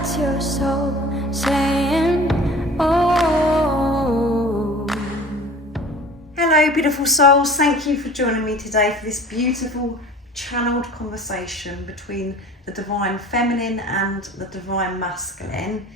That's your soul saying, oh. Hello beautiful souls, thank you for joining me today for this beautiful channeled conversation between the Divine Feminine and the Divine Masculine.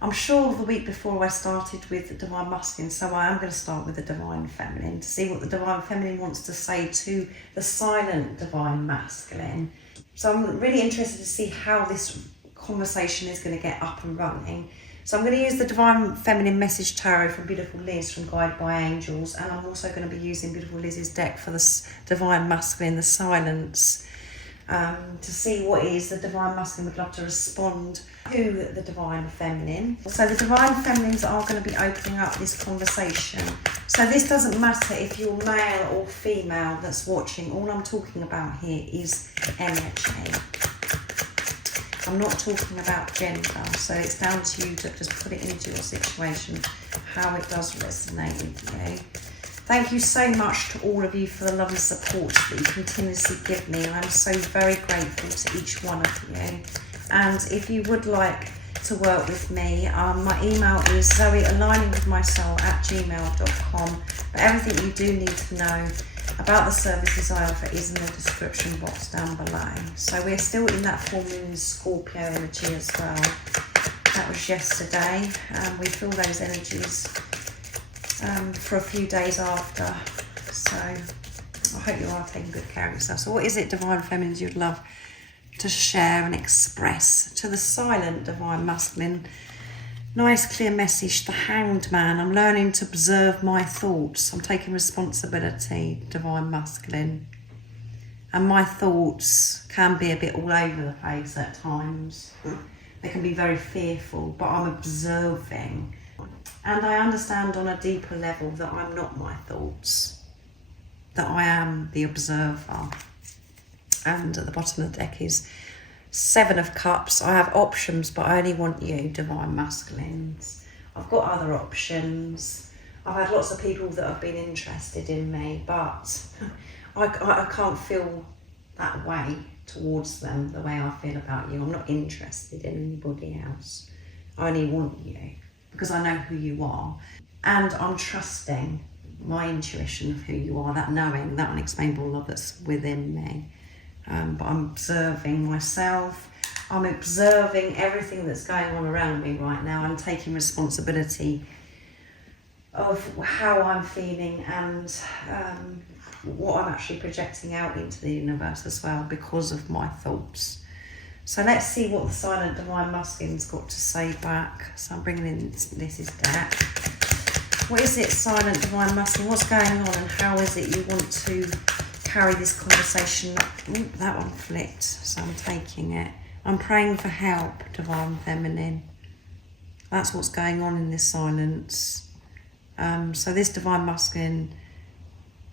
I'm sure the week before I started with the Divine Masculine, so I am going to start with the Divine Feminine to see what the Divine Feminine wants to say to the silent Divine Masculine. So I'm really interested to see how this conversation is going to get up and running. So I'm going to use the Divine Feminine Message Tarot from Beautiful Liz from Guided by Angels, and I'm also going to be using Beautiful Liz's deck for the Divine Masculine, the Silence, to see what it is the Divine Masculine would love to respond to the Divine Feminine. So the Divine Feminines are going to be opening up this conversation. So this doesn't matter if you're male or female that's watching. All I'm talking about here is energy. I'm not talking about gender, so it's down to you to just put it into your situation, how it does resonate with you. Thank you so much to all of you for the love and support that you continuously give me. I'm so very grateful to each one of you. And if you would like to work with me, my email is zoealigning.with-mysoul@gmail.com. But everything you do need to know about the services I offer is in the description box down below. So we're still in that full moon Scorpio energy as well. That was yesterday. We feel those energies for a few days after. So I hope you are taking good care of yourself. So what is it, Divine Feminines, you'd love to share and express to the silent Divine Masculine? Nice clear message. The Hanged Man. I'm learning to observe my thoughts. I'm taking responsibility, Divine Masculine. And my thoughts can be a bit all over the place at times. They can be very fearful, but I'm observing. And I understand on a deeper level that I'm not my thoughts, that I am the observer. And at the bottom of the deck is 7 of Cups. I have options, but I only want you, Divine Masculines. I've got other options. I've had lots of people that have been interested in me, but I can't feel that way towards them the way I feel about you. I'm not interested in anybody else. I only want you because I know who you are. And I'm trusting my intuition of who you are, that knowing, that unexplainable love that's within me. But I'm observing myself. I'm observing everything that's going on around me right now. I'm taking responsibility of how I'm feeling and what I'm actually projecting out into the universe as well because of my thoughts. So let's see what the silent Divine Masculine's got to say back. So I'm bringing in Liz's deck. What is it, silent Divine Masculine? What's going on and how is it you want to carry this conversation? Ooh, that one flipped, so I'm taking it. I'm praying for help, Divine Feminine. That's what's going on in this silence. So this Divine Masculine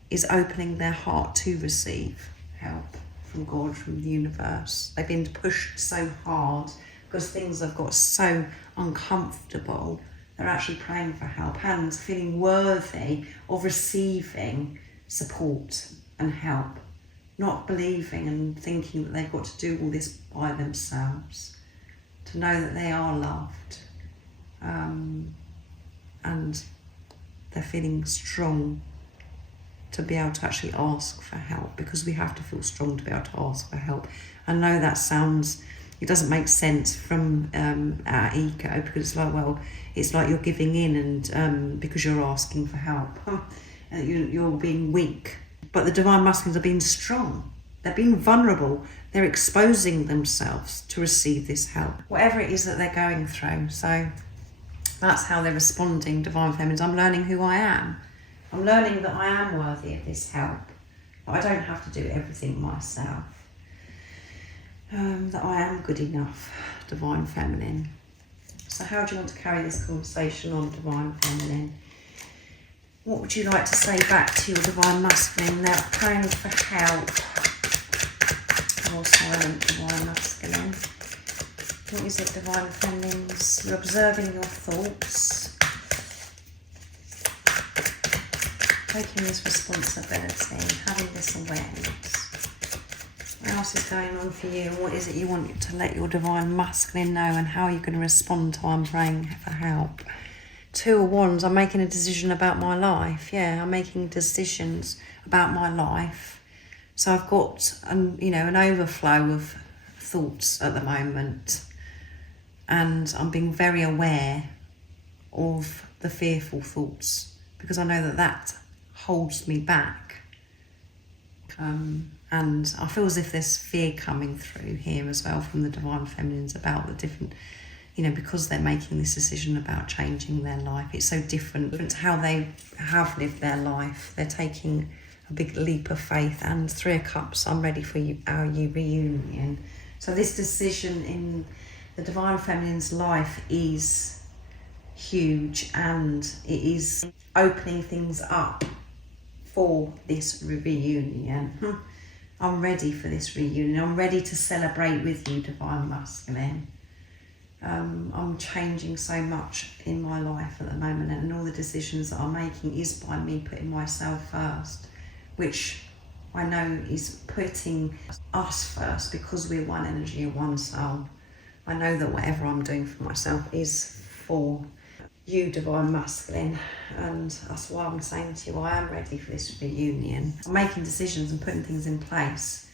is opening their heart to receive help from God, from the universe. They've been pushed so hard because things have got so uncomfortable. They're actually praying for help and feeling worthy of receiving support and help, not believing and thinking that they've got to do all this by themselves, to know that they are loved, and they're feeling strong to be able to actually ask for help, because we have to feel strong to be able to ask for help. I know that sounds, it doesn't make sense from our ego, because it's like, well, it's like you're giving in and because you're asking for help, you're being weak. But the Divine Masculines are being strong. They're being vulnerable. They're exposing themselves to receive this help, whatever it is that they're going through. So that's how they're responding, Divine Feminines. I'm learning who I am. I'm learning that I am worthy of this help. But I don't have to do everything myself. That I am good enough, Divine Feminine. So how do you want to carry this conversation on, Divine Feminine? What would you like to say back to your Divine Masculine? They're praying for help. More silent Divine Masculine. What is it, Divine Feminines? You're observing your thoughts. Taking this responsibility, having this awareness. What else is going on for you? What is it you want to let your divine masculine know, and how are you going to respond to I'm praying for help? Two of Wands, I'm making a decision about my life. Yeah, I'm making decisions about my life. So I've got, an overflow of thoughts at the moment. And I'm being very aware of the fearful thoughts, because I know that holds me back. And I feel as if there's fear coming through here as well from the Divine Feminines about the different, because they're making this decision about changing their life. It's so different to how they have lived their life. They're taking a big leap of faith. And Three of Cups, I'm ready for our reunion. So this decision in the Divine Feminine's life is huge, and it is opening things up for this reunion. I'm ready for this reunion. I'm ready to celebrate with you, Divine Masculine. I'm changing so much in my life at the moment, and all the decisions that I'm making is by me putting myself first, which I know is putting us first, because we're one energy and one soul. I know that whatever I'm doing for myself is for you, Divine Masculine, and that's why I'm saying to you, I am ready for this reunion. I'm making decisions and putting things in place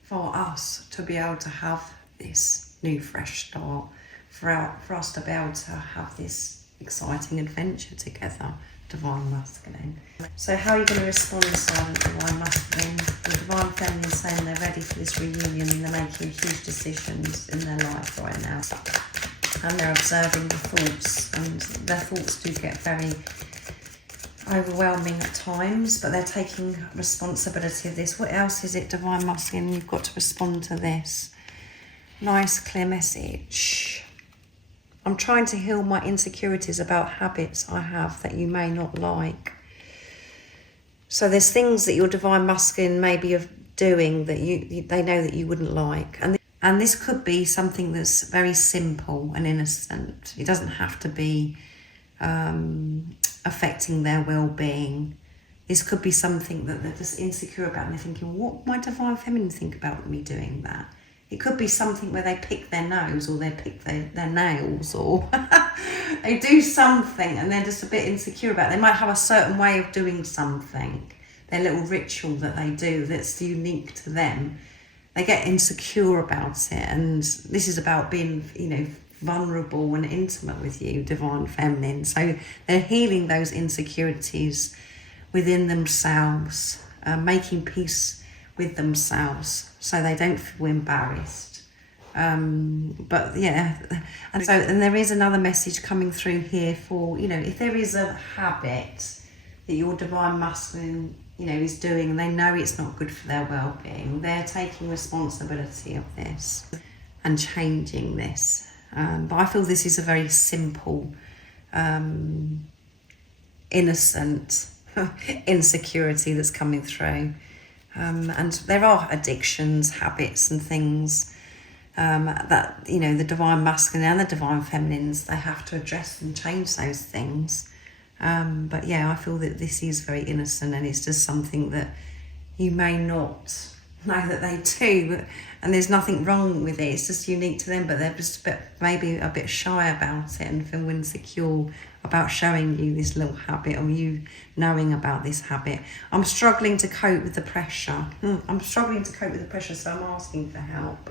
for us to be able to have this new fresh start, for us to be able to have this exciting adventure together, Divine Masculine. So how are you going to respond, Silent Divine Masculine? The Divine Feminine is saying they're ready for this reunion, and they're making huge decisions in their life right now. And they're observing the thoughts, and their thoughts do get very overwhelming at times, but they're taking responsibility of this. What else is it, Divine Masculine? You've got to respond to this. Nice, clear message. I'm trying to heal my insecurities about habits I have that you may not like. So there's things that your Divine Masculine may be doing that they know that you wouldn't like. And this could be something that's very simple and innocent. It doesn't have to be affecting their well-being. This could be something that they're just insecure about, and they're thinking, what would my Divine Feminine think about me doing that? It could be something where they pick their nose, or they pick their nails, or they do something and they're just a bit insecure about it. They might have a certain way of doing something, their little ritual that they do that's unique to them. They get insecure about it, and this is about being, vulnerable and intimate with you, Divine Feminine. So they're healing those insecurities within themselves, making peace with themselves so they don't feel embarrassed. But yeah, and there is another message coming through here for, if there is a habit that your Divine Masculine is doing, and they know it's not good for their well-being, they're taking responsibility of this and changing this. But I feel this is a very simple, innocent insecurity that's coming through. And there are addictions, habits and things that, the Divine Masculine and the Divine Feminines, they have to address and change those things. But yeah, I feel that this is very innocent, and it's just something that you may not know that they do, and there's nothing wrong with it. It's just unique to them, but they're just maybe a bit shy about it and feel insecure about showing you this little habit, or you knowing about this habit. I'm struggling to cope with the pressure. I'm struggling to cope with the pressure, so I'm asking for help.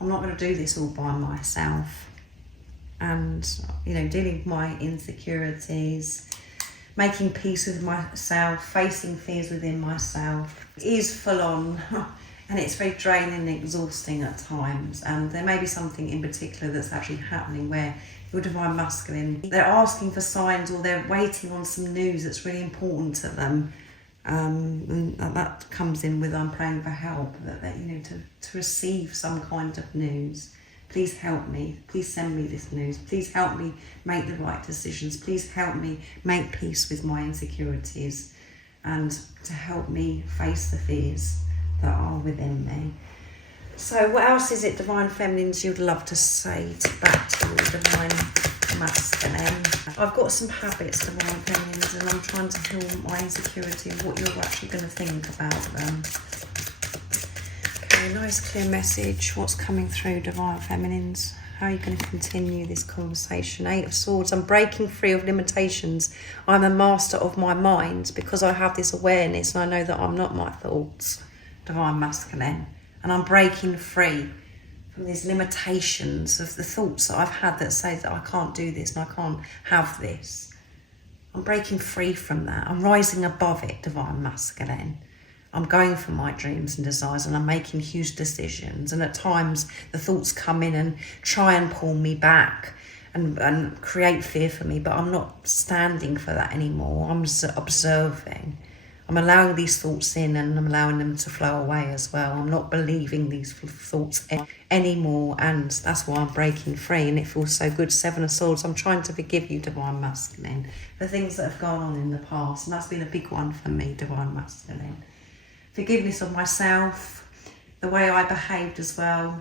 I'm not going to do this all by myself. And, dealing with my insecurities, making peace with myself, facing fears within myself is full on, and it's very draining and exhausting at times. And there may be something in particular that's actually happening where your Divine Masculine, they're asking for signs, or they're waiting on some news that's really important to them. And that comes in with I'm praying for help, that to receive some kind of news. Please help me. Please send me this news. Please help me make the right decisions. Please help me make peace with my insecurities, and to help me face the fears that are within me. So what else is it, Divine Feminines, you'd love to say back to your Divine Masculine? I've got some habits, Divine Feminines, and I'm trying to heal my insecurity of what you're actually going to think about them. nice clear message. What's coming through, Divine Feminines? How are you going to continue this conversation? Eight of Swords. I'm breaking free of limitations. I'm a master of my mind because I have this awareness and I know that I'm not my thoughts, Divine Masculine. And I'm breaking free from these limitations of the thoughts that I've had that say that I can't do this and I can't have this. I'm breaking free from that. I'm rising above it, Divine Masculine. I'm going for my dreams and desires and I'm making huge decisions. And at times the thoughts come in and try and pull me back and create fear for me. But I'm not standing for that anymore. I'm observing. I'm allowing these thoughts in and I'm allowing them to flow away as well. I'm not believing these thoughts anymore. And that's why I'm breaking free. And it feels so good. Seven of Swords. I'm trying to forgive you, Divine Masculine, for things that have gone on in the past. And that's been a big one for me, Divine Masculine. Forgiveness of myself, the way I behaved as well,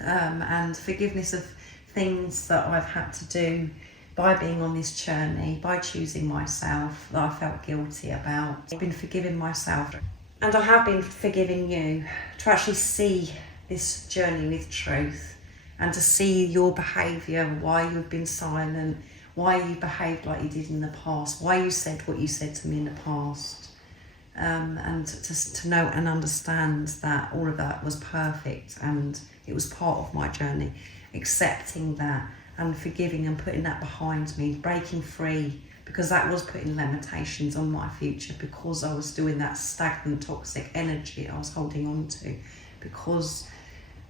and forgiveness of things that I've had to do by being on this journey, by choosing myself, that I felt guilty about. I've been forgiving myself, and I have been forgiving you to actually see this journey with truth and to see your behaviour, why you've been silent, why you behaved like you did in the past, why you said what you said to me in the past. And to know and understand that all of that was perfect and it was part of my journey, accepting that and forgiving and putting that behind me, breaking free, because that was putting limitations on my future because I was doing that stagnant toxic energy I was holding on to because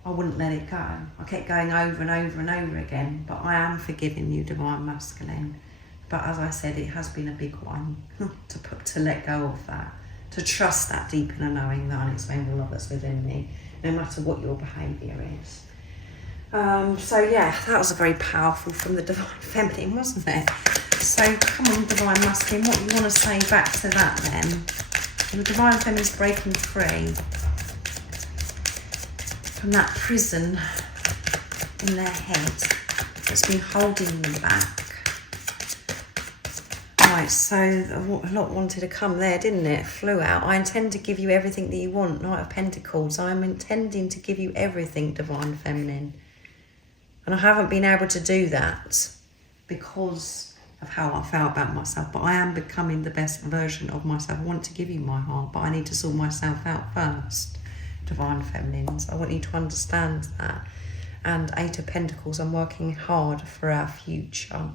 I wouldn't let it go. I kept going over and over and over again, but I am forgiving you, Divine Masculine. But as I said, it has been a big one to let go of that. To trust that deep inner knowing that unexplainable love that's within me, no matter what your behaviour is. So yeah, that was a very powerful from the Divine Feminine, wasn't it? So come on, Divine Masculine, what you want to say back to that then? The Divine Feminine's breaking free from that prison in their head that's been holding them back. Right, so a lot wanted to come there, didn't it? Flew out. I intend to give you everything that you want. Knight of Pentacles. I'm intending to give you everything, Divine Feminine. And I haven't been able to do that because of how I felt about myself. But I am becoming the best version of myself. I want to give you my heart, but I need to sort myself out first, Divine Feminines. I want you to understand that. And Eight of Pentacles, I'm working hard for our future.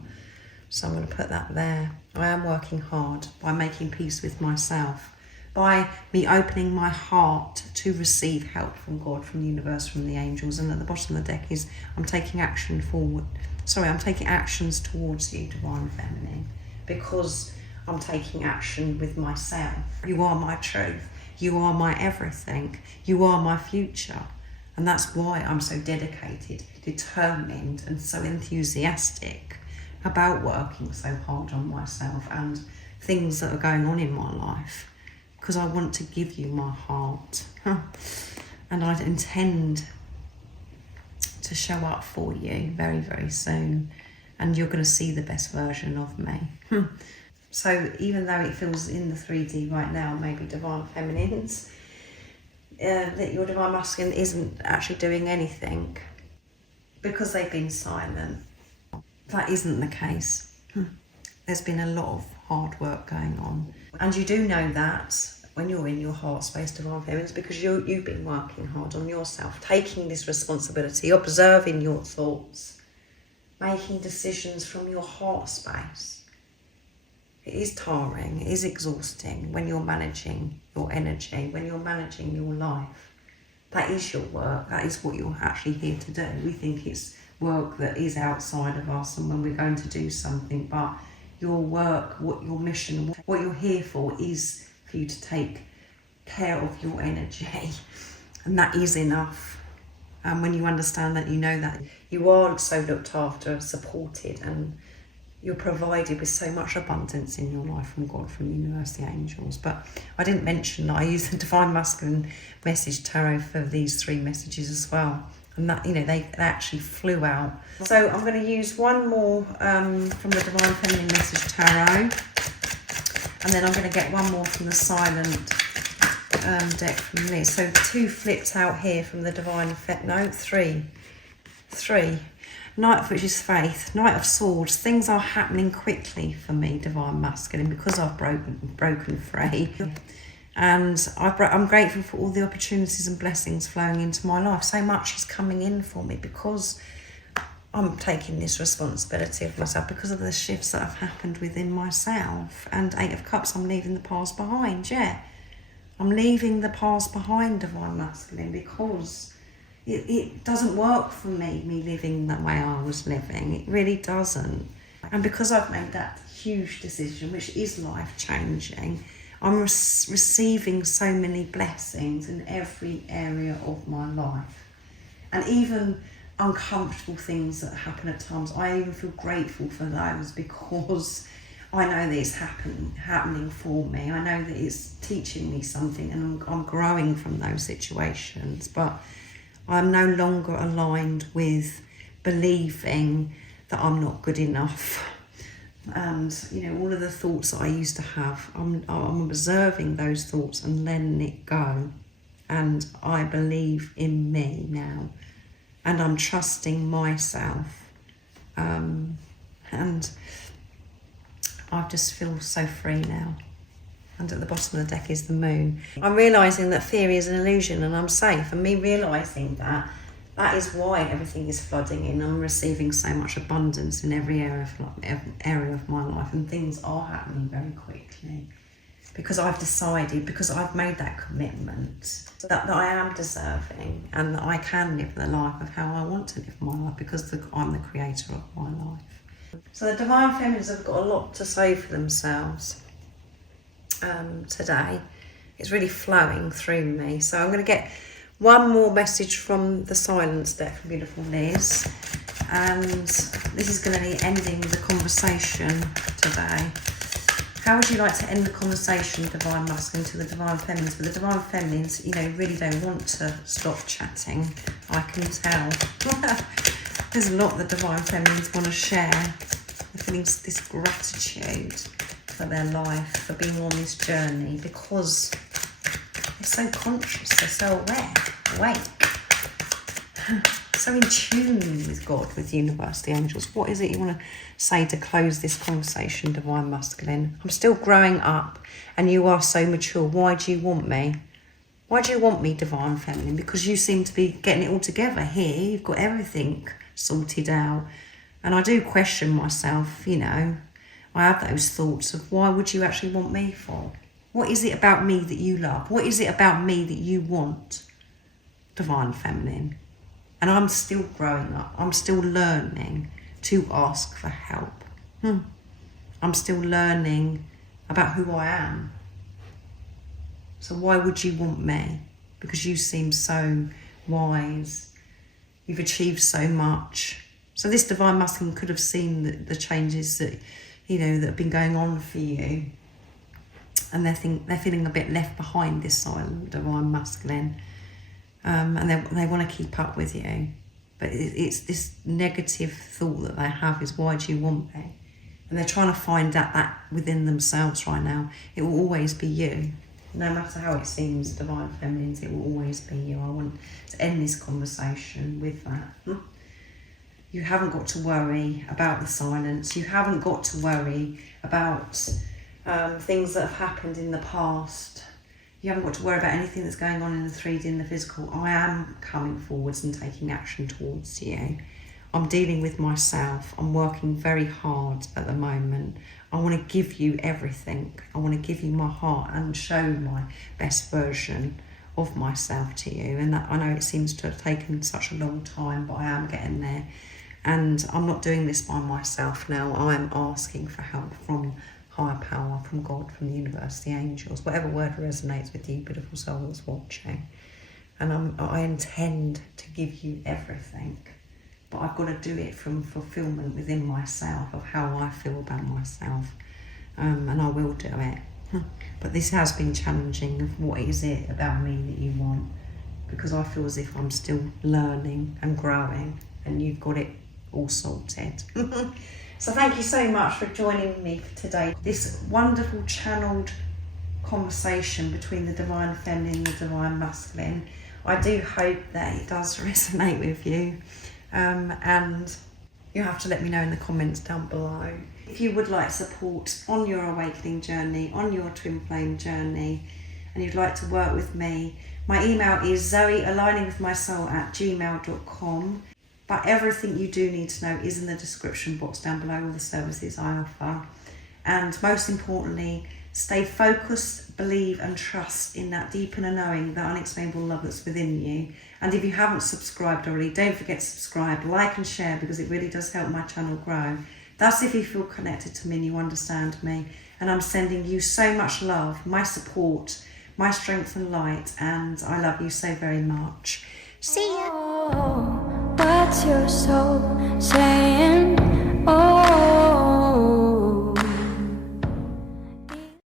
So I'm going to put that there. I am working hard by making peace with myself, by me opening my heart to receive help from God, from the universe, from the angels. And at the bottom of the deck is I'm taking action forward. Sorry, I'm taking actions towards you, Divine Feminine, because I'm taking action with myself. You are my truth. You are my everything. You are my future. And that's why I'm so dedicated, determined, and so enthusiastic about working so hard on myself and things that are going on in my life, because I want to give you my heart and I intend to show up for you very, very soon, and you're going to see the best version of me. So even though it feels in the 3D right now, maybe Divine Feminines, that your Divine Masculine isn't actually doing anything because they've been silent. That isn't the case. There's been a lot of hard work going on. And you do know that when you're in your heart space, Divine Feminines, because you've been working hard on yourself, taking this responsibility, observing your thoughts, making decisions from your heart space. It is tiring, it is exhausting when you're managing your energy, when you're managing your life. That is your work, that is what you're actually here to do. We think it's work that is outside of us and when we're going to do something, but your work, what your mission, what you're here for is for you to take care of your energy, and that is enough. And when you understand that, you know that you are so looked after, supported, and you're provided with so much abundance in your life from God, from the universe, the angels. But I didn't mention that I use the Divine Masculine Message Tarot for these 3 messages as well. And that, you know, they actually flew out. So I'm going to use one more from the Divine Feminine Message Tarot. And then I'm going to get one more from the Silent deck from this. So 2 flipped out here from the Divine Effect. No, 3. Knight, which is Faith. Knight of Swords. Things are happening quickly for me, Divine Masculine, because I've broken free. And I'm grateful for all the opportunities and blessings flowing into my life. So much is coming in for me because I'm taking this responsibility of myself, because of the shifts that have happened within myself. And 8 of Cups, I'm leaving the past behind, yeah. I'm leaving the past behind, Divine Masculine, because it doesn't work for me living the way I was living. It really doesn't. And because I've made that huge decision, which is life-changing, I'm receiving so many blessings in every area of my life. And even uncomfortable things that happen at times, I even feel grateful for those, because I know that it's happening for me. I know that it's teaching me something, and I'm growing from those situations. But I'm no longer aligned with believing that I'm not good enough. And, you know, all of the thoughts that I used to have, I'm observing those thoughts and letting it go. And I believe in me now. And I'm trusting myself. And I just feel so free now. And at the bottom of the deck is the Moon. I'm realising that fear is an illusion and I'm safe. And me realising that is why everything is flooding in. I'm receiving so much abundance in every area of my life, and things are happening very quickly. Because I've decided, because I've made that commitment, that I am deserving and that I can live the life of how I want to live my life, because I'm the creator of my life. So the Divine Feminines have got a lot to say for themselves today. It's really flowing through me. So I'm going to get one more message from the Silence deck from beautiful Liz. And this is going to be ending the conversation today. How would you like to end the conversation, Divine Masculine, to the Divine Feminines? But the Divine Feminines, you know, really don't want to stop chatting. I can tell. There's a lot the Divine Feminines want to share. They're feeling this gratitude for their life, for being on this journey, because they're so conscious, they're so awake, so in tune with God, with the universe, the angels. What is it you want to say to close this conversation, Divine Masculine? I'm still growing up and you are so mature. Why do you want me? Why do you want me, Divine Feminine? Because you seem to be getting it all together here. You've got everything sorted out. And I do question myself, you know. I have those thoughts of, why would you actually want me for? What is it about me that you love? What is it about me that you want, Divine Feminine? And I'm still growing up. I'm still learning to ask for help. I'm still learning about who I am. So why would you want me? Because you seem so wise. You've achieved so much. So this Divine Masculine could have seen the changes that, you know, that have been going on for you. And they're feeling a bit left behind, this silent Divine Masculine. And they want to keep up with you. But it's this negative thought that they have is, why do you want me? And they're trying to find out that within themselves right now. It will always be you. No matter how it seems, Divine Feminines, it will always be you. I want to end this conversation with that. You haven't got to worry about the silence. You haven't got to worry about things that have happened in the past. You haven't got to worry about anything that's going on in the 3D and the physical. I am coming forwards and taking action towards you. I'm dealing with myself. I'm working very hard at the moment. I want to give you everything. I want to give you my heart and show my best version of myself to you. And that, I know it seems to have taken such a long time, but I am getting there. And I'm not doing this by myself now. I'm asking for help from higher power, from God, from the universe, the angels, whatever word resonates with you, beautiful soul that's watching. And I intend to give you everything, but I've got to do it from fulfillment within myself of how I feel about myself, and I will do it. But this has been challenging. Of what is it about me that you want? Because I feel as if I'm still learning and growing, and you've got it all sorted. So thank you so much for joining me for today. This wonderful channeled conversation between the divine feminine and the divine masculine. I do hope that it does resonate with you, and you have to let me know in the comments down below. If you would like support on your awakening journey, on your twin flame journey, and you'd like to work with me, my email is zoealigningwithmysoul@gmail.com. But everything you do need to know is in the description box down below, all the services I offer. And most importantly, stay focused, believe and trust in that deep inner knowing, that unexplainable love that's within you. And if you haven't subscribed already, don't forget to subscribe, like and share, because it really does help my channel grow. That's if you feel connected to me and you understand me. And I'm sending you so much love, my support, my strength and light, and I love you so very much. See ya! Oh, what's your soul saying? Oh.